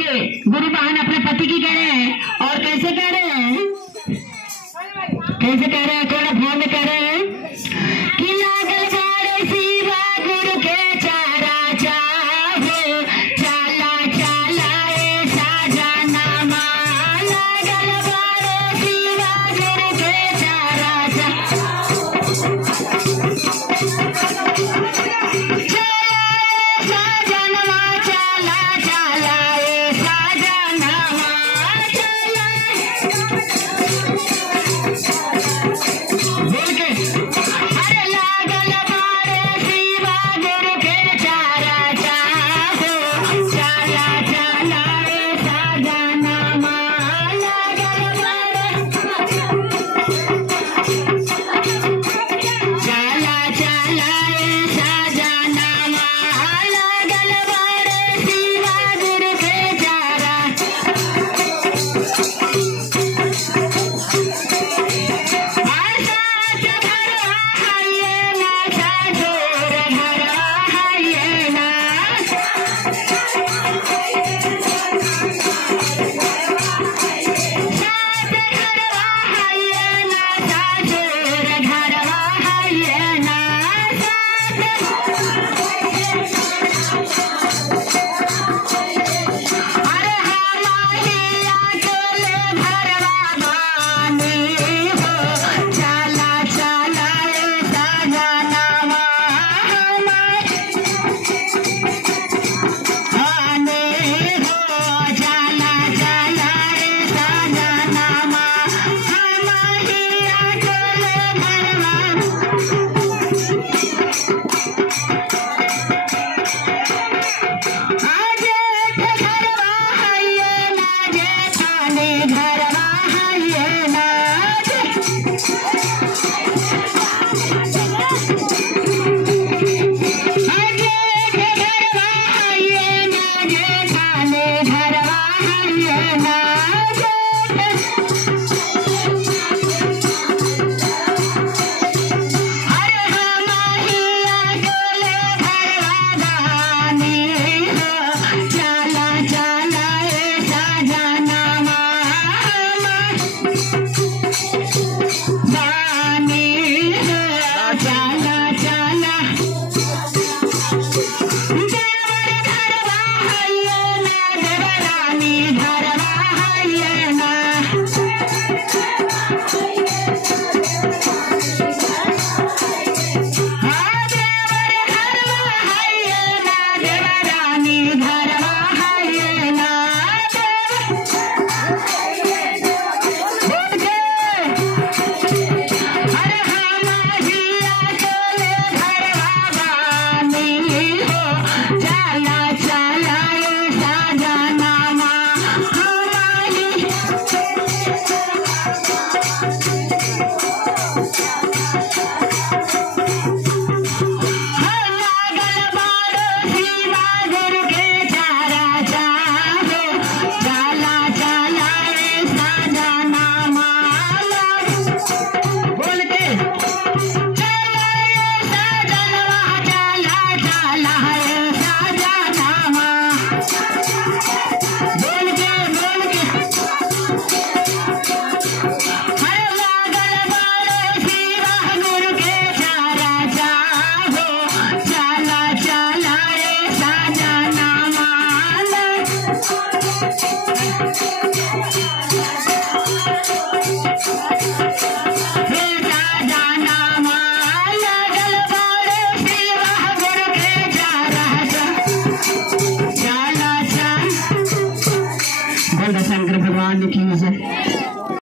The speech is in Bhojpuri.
के गुरु बहन अपने पति की कह रहे हैं और कैसे कह रहे हैं, कैसे कह रहे हैं, कौन भाव में कह रहे हैं कि लागल बाड़े शिवा गुरु के चारा चाहो, चाला चाला ए साजनामा, लागल बाड़े शिवा गुरु के चारा चाहो, शंकर भगवान की